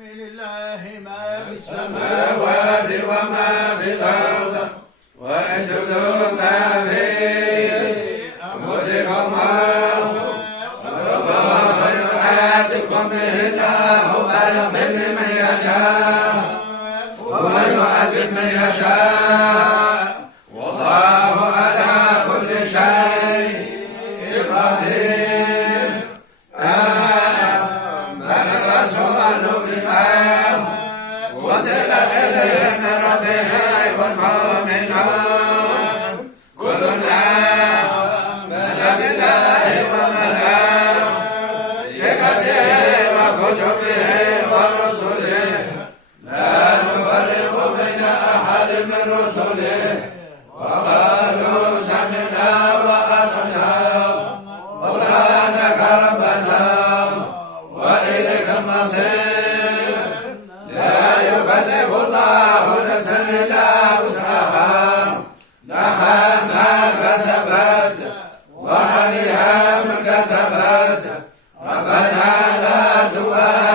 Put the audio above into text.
لله ما في السماوات وما في الأرض وإن تبدوا ما في أنفسكم الله يحاسبكم به الله ويغفر لمن يشاء ويعذب من يشاء والله على كل شيء قدير. آمن الرسول بما أنزل إليه من ربه والمؤمنون كل آمن بالله وملائكته وكتبه ورسله لا نفرق بين أحد من رسله وقالوا سمعنا وأطعنا غفرانك ربنا وإليك المصير. لا يكلف الله نفسا إلا وسعها لها ما كسبت وعليها ما كسبت ربنا لا تؤاخذنا